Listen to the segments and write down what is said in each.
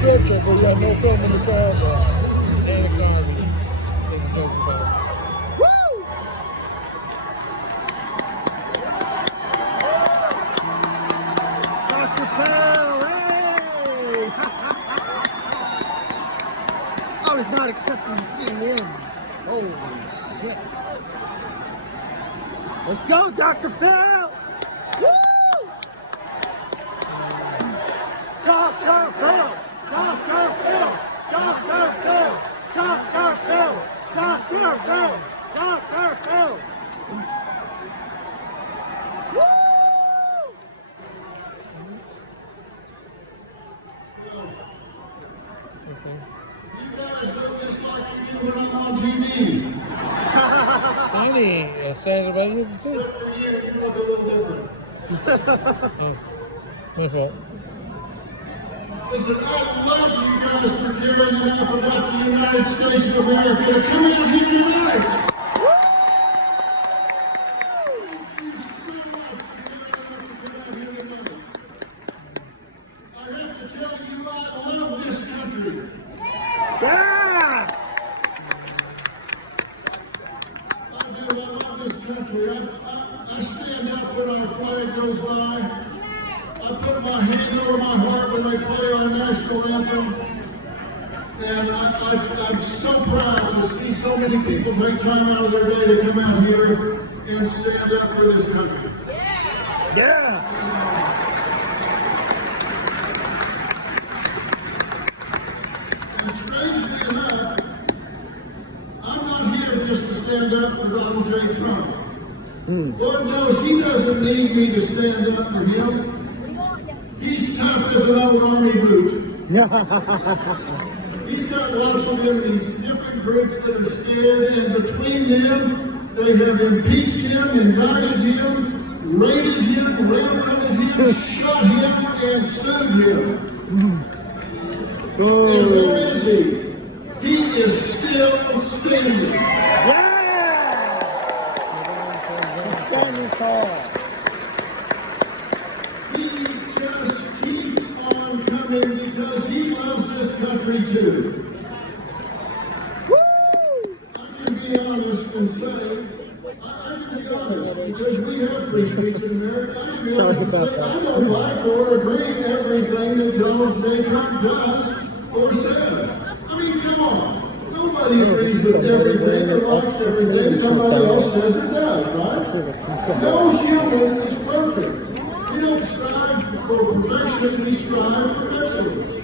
scripture, but yeah, no so many paragraphs. And a comedy. They can talk about. Dr. Phil, hey! I was not expecting to see him. Holy shit. Let's go, Dr. Phil! Woo! Dr. Phil! Dr. Phil! Dr. Phil! Dr. Phil! Dr. Phil! Dr. Phil! Woo! You guys look just like you do when I'm on TV. Funny, excited about you too. Except for you, you look a little different. Oh, my fault. Listen, I love you guys for caring enough about the United States of America to come out here tonight. Thank you so much for caring enough to come out here tonight. I have to tell you, I love this country. Yeah! I do, I love this country. I stand up when our flag goes by. I put my hand over my heart when they play our national anthem. And I'm so proud to see so many people take time out of their day to come out here and stand up for this country. Yeah! And strangely enough, I'm not here just to stand up for Donald J. Trump. Lord knows he doesn't need me to stand up for him. He's tough as an old army boot. He's got lots of enemies, different groups that are scared, and between them, they have impeached him, indicted him, raided him, railroaded him, shot him, and sued him. And where is he? He is still standing. Yeah! He's standing tall. He just keeps on coming because he loves this country too. Woo! I can be honest and say, I can be honest, because we have free speech in America. I can be honest and say, I don't like or agree with everything that Donald J. Trump does or says. I mean, come on. Nobody agrees with everything or likes everything somebody else says or does, right? No human is perfect. We don't strive for perfection, we strive for excellence.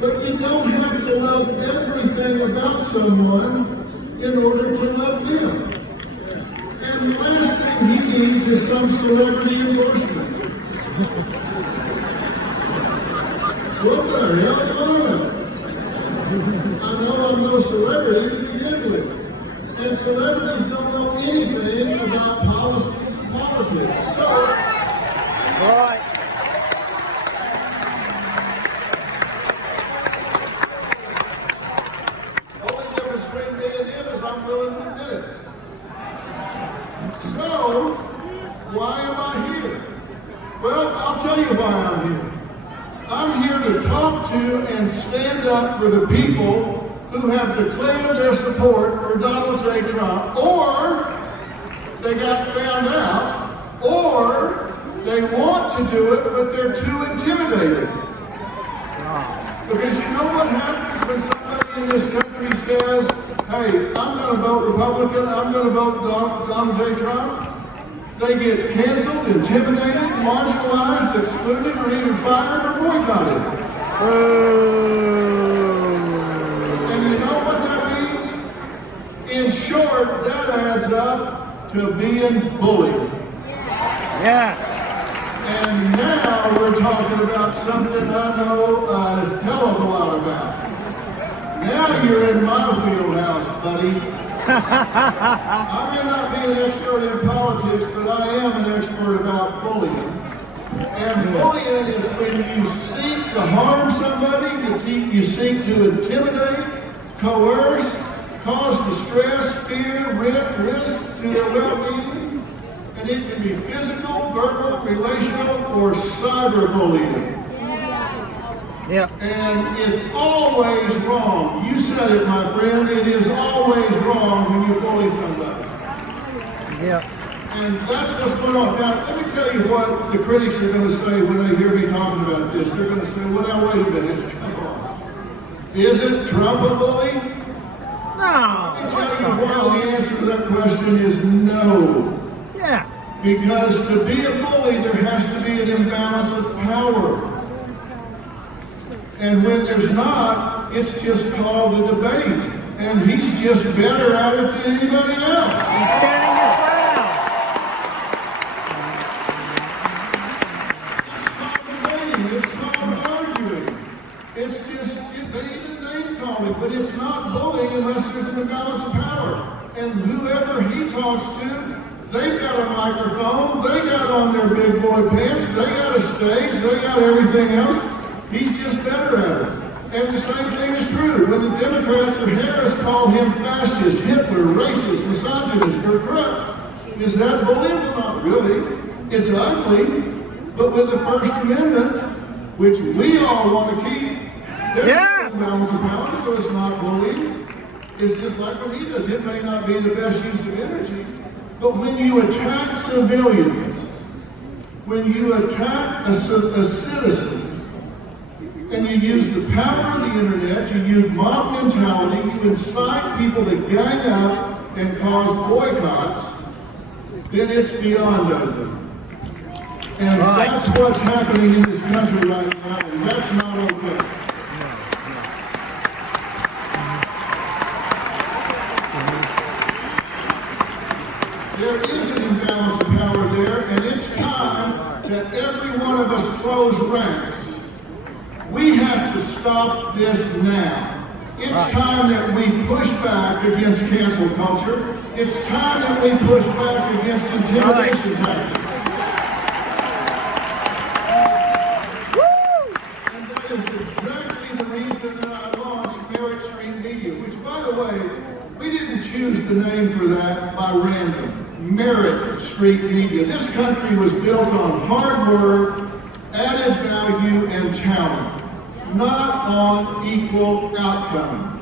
But you don't have to love everything about someone in order to love them. And the last thing he needs is some celebrity endorsement. What the hell am I? I know I'm no celebrity to begin with. And celebrities don't know anything about policies and politics. So, Right. only difference between me and him is I'm willing to admit it. So, why am I here? Well, I'll tell you why I'm here. I'm here to talk to and stand up for the people who have declared their support for Donald J. Trump, or they got found out, or they want to do it, but they're too intimidated. Because you know what happens when somebody in this country says, hey, I'm going to vote Republican, I'm going to vote Donald J. Trump? They get canceled, intimidated, marginalized, excluded, or even fired or boycotted. And you know what that means? In short, that adds up to being bullied. Yes. And now we're talking about something I know a hell of a lot about. Now you're in my wheelhouse, buddy. I may not be an expert in politics, but I am an expert about bullying. And bullying is when you seek to harm somebody, you seek to intimidate, coerce, cause distress, fear, risk to their well-being. And it can be physical, verbal, relational, or cyberbullying. Yep. And it's always wrong. You said it, my friend. It is always wrong when you bully somebody. Yep. And that's what's going on. Now, let me tell you what the critics are going to say when they hear me talking about this. They're going to say, well, now, wait a minute. Come on. Isn't Trump a bully? No. Let me tell you why the answer to that question is no. Yeah. Because to be a bully, there has to be an imbalance of power. And when there's not, it's just called a debate. And he's just better at it than anybody else. He's standing his ground. It's called debating. It's called arguing. It's just, they even name calling, but it's not bullying unless there's an imbalance of power. And whoever he talks to, they've got a microphone, they got on their big boy pants, they got a stage, they got everything else. He's just better at it. And the same thing is true. When the Democrats or Harris call him fascist, Hitler, racist, misogynist, or crook, is that bullying? Well, not really. It's ugly. But with the First Amendment, which we all want to keep, there's no balance of power, so it's not bullying. It's just like what he does. It may not be the best use of energy, but when you attack civilians, when you attack a citizen, and you use the power of the internet, you use mob mentality, you incite people to gang up and cause boycotts, then it's beyond ugly. And that's what's happening in this country right now, and that's not okay. There is an imbalance of power there, and it's time that every one of us close ranks. We have to stop this now. It's time that we push back against cancel culture. It's time that we push back against intimidation tactics. And that is exactly the reason that I launched Merit Street Media, which, by the way, we didn't choose the name for that by random. Merit Street Media. This country was built on hard work, added value, and talent. Not on equal outcome.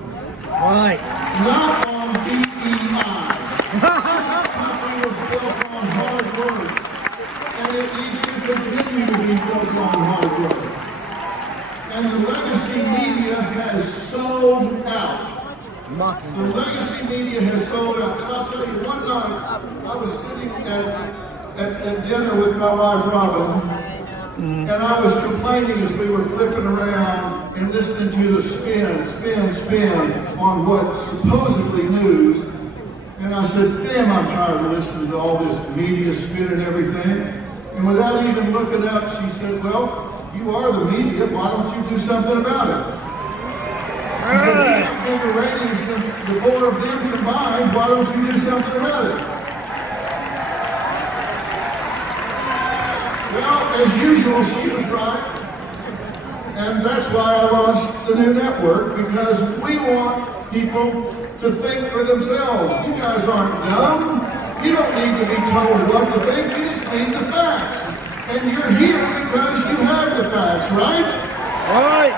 Right. Not on DEI. This country was built on hard work, and it needs to continue to be built on hard work. And the legacy media has sold out. The legacy media has sold out. And I'll tell you, one night I was sitting at dinner with my wife Robin, and I was complaining as we were flipping around and listening to the spin on what's supposedly news. And I said, damn, I'm tired of listening to all this media spin and everything. And without even looking up, she said, well, you are the media. Why don't you do something about it? She said, you have bigger ratings than the four of them combined. Why don't you do something about it? Well, as usual, she was right. And that's why I launched the new network, because we want people to think for themselves. You guys aren't dumb. You don't need to be told what to think. You just need the facts. And you're here because you have the facts, right? Right.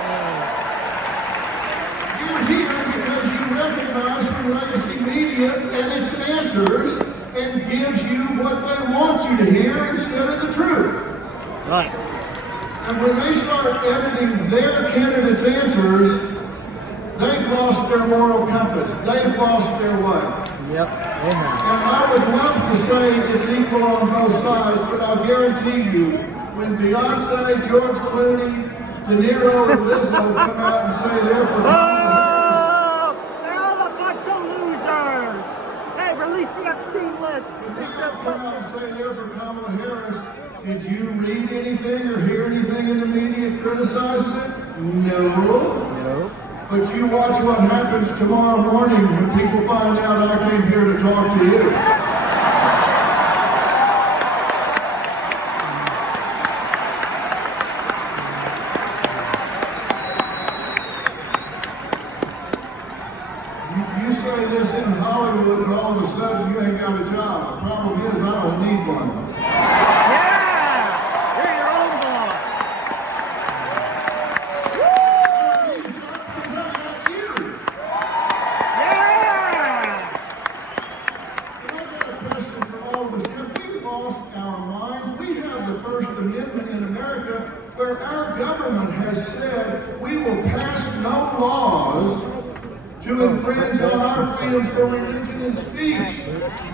You're here because you recognize the legacy media and its answers and gives you what they want you to hear instead of the truth. Right. And when they start editing their candidates' answers, they've lost their moral compass. They've lost their way. Yep. They have. And I would love to say it's equal on both sides, but I'll guarantee you, when Beyonce, George Clooney, De Niro, and Lizzo come out and say they're for Oh, they're all a bunch of losers. Hey, release the Epstein list. when they come out and say they're for Kamala Harris, did you read anything or hear anything in the media criticizing it? No. No. But you watch what happens tomorrow morning when people find out I came here to talk to you. You say this in Hollywood and all of a sudden you ain't got a job. The problem is I don't need one. Yeah! You're your own boss. Woo! you infringe on our freedoms for religion and speech.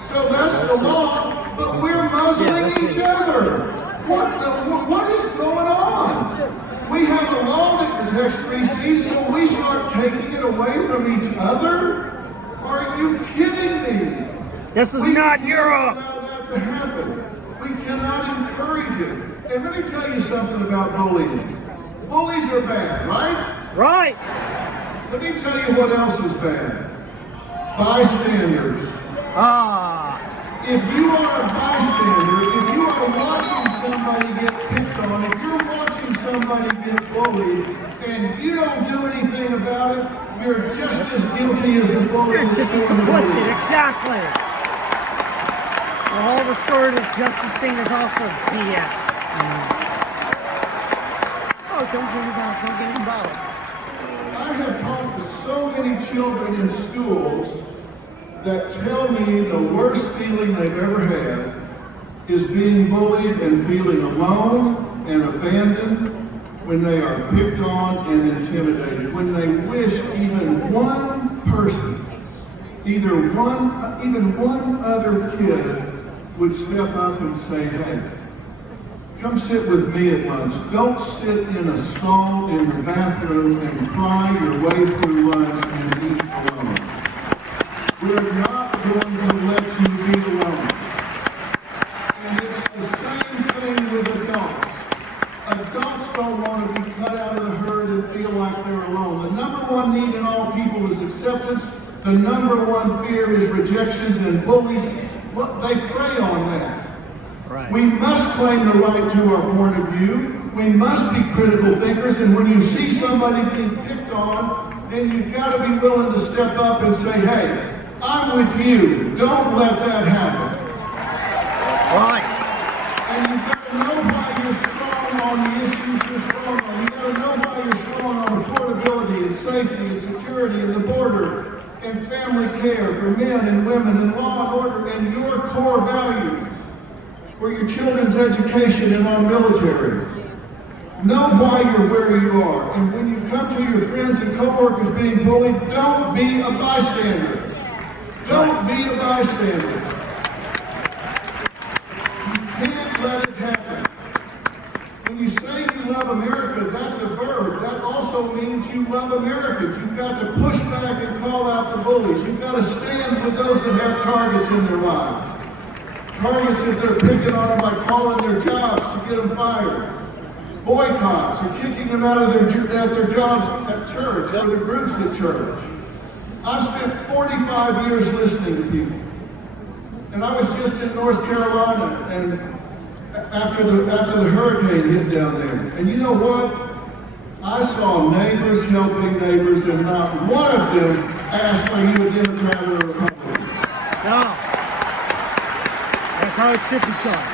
So that's the law, but we're muzzling each other. What is going on? We have a law that protects free speech, so we start taking it away from each other? Are you kidding me? This is not Europe. We cannot allow that to happen. We cannot encourage it. And let me tell you something about bullying. Bullies are bad, right? Right. Let me tell you what else is bad. Bystanders. If you are a bystander, if you are watching somebody get picked on, if you're watching somebody get bullied, and you don't do anything about it, you're just as guilty as the bully. You're just as complicit, exactly. The whole restorative justice thing is also BS. Oh, don't get involved. I have talked to so many children in schools that tell me the worst feeling they've ever had is being bullied and feeling alone and abandoned when they are picked on and intimidated, when they wish even one person, even one other kid would step up and say, hey, come sit with me at lunch. Don't sit in a stall in the bathroom and cry your way through lunch and eat alone. We're not going to let you be alone. And it's the same thing with adults. Adults don't want to be cut out of the herd and feel like they're alone. The number one need in all people is acceptance. The number one fear is rejections, and bullies, they prey on that. Right. We must claim the right to our point of view. We must be critical thinkers, and when you see somebody being picked on, then you've got to be willing to step up and say, hey, I'm with you. Don't let that happen. Right. And you've got to know why you're strong on the issues you're strong on. You've got to know why you're strong on affordability and safety and security and the border and family care for men and women and law and order and your core values for your children's education and our military. Know why you're where you are. And when you come to your friends and coworkers being bullied, don't be a bystander. Don't be a bystander. You can't let it happen. When you say you love America, that's a verb. That also means you love Americans. You've got to push back and call out the bullies. You've got to stand with those that have targets in their lives. Targets if they're picking on them by calling their jobs to get them fired. Boycotts or kicking them out of their jobs at church or the groups at church. I've spent 45 years listening to people. And I was just in North Carolina and after the hurricane hit down there. And you know what? I saw neighbors helping neighbors, and not one of them asked, are you a Democrat or a Republican? No. That's how it should be done.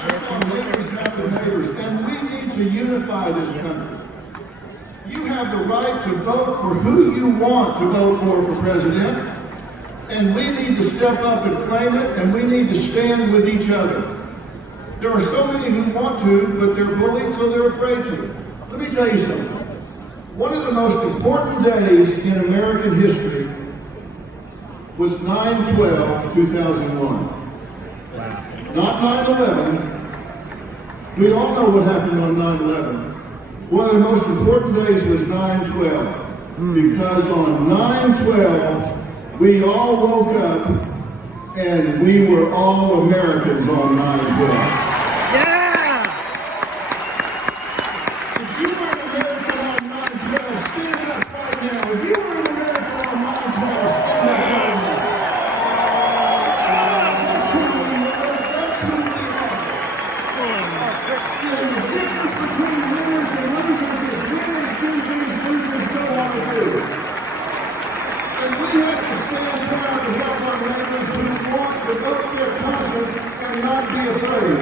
I saw neighbors helping neighbors, and we need to unify this country. You have the right to vote for who you want to vote for president, and we need to step up and claim it, and we need to stand with each other. There are so many who want to, but they're bullied, so they're afraid to. Let me tell you something. One of the most important days in American history was 9/12/2001. Wow. Not 9/11. We all know what happened on 9/11. One of the most important days was 9/12, because on 9/12, we all woke up and we were all Americans on 9/12. Yeah! If you were an American on 9/12, stand up right now. If you were an American on 9/12, stand up right now. That's who we are. That's who we are. And the difference between winners and losers is winners do things losers don't want to do. And we have to stand proud to help our neighbors who want to vote their conscience and not be afraid.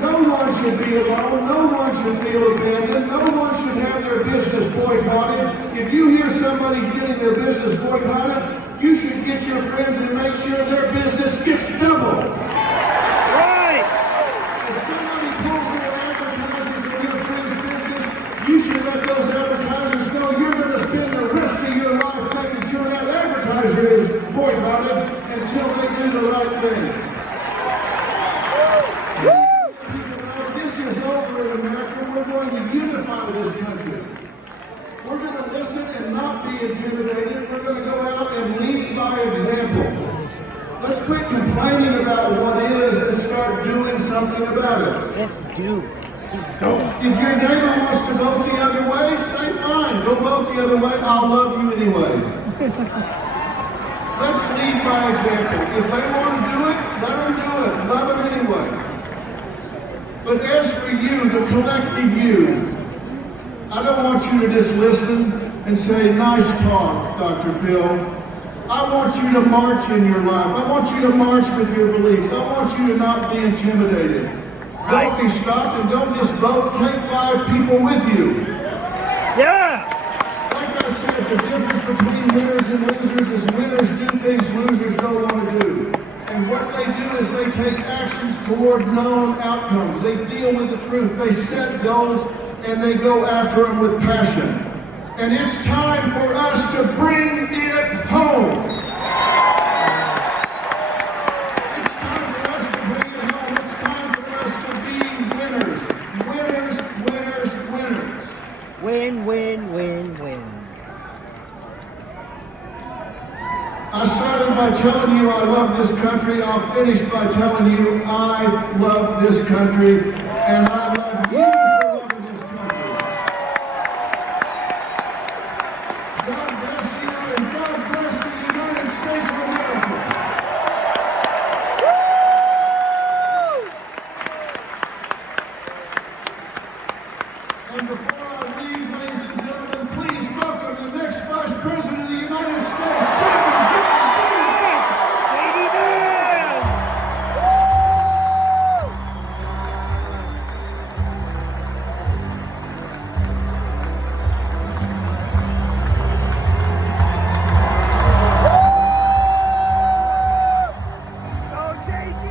No one should be alone. No one should feel abandoned. No one should have their business boycotted. If you hear somebody's getting their business boycotted, you should get your friends and make sure their business gets doubled. Right! If somebody pulls their advertising from your friend's business, you should let those advertisers know going to unify this country. We're going to listen and not be intimidated. We're going to go out and lead by example. Let's quit complaining about what is and start doing something about it. Just do. He's going. If your neighbor wants to vote the other way, say fine, go vote the other way. I'll love you anyway. Let's lead by example. If they want to do it, let them do it. Love them anyway. But as for you, the collective you, I don't want you to just listen and say, nice talk, Dr. Phil. I want you to march in your life. I want you to march with your beliefs. I want you to not be intimidated. Right. Don't be stopped and don't just vote. Take 5 people with you. Yeah! Like I said, the difference between winners and losers is winners do things losers don't want to do. And what they do is they take actions toward known outcomes. They deal with the truth. They set goals and they go after them with passion. And it's time for us to bring it home. It's time for us to bring it home. It's time for us to be winners. Winners, winners, winners. Win, win, win, win. I started by telling you I love this country. I'll finish by telling you I love this country. And I love you for loving this country. God bless you and God bless the United States of America. And before I leave, ladies and gentlemen, please welcome the next Vice President of the United States.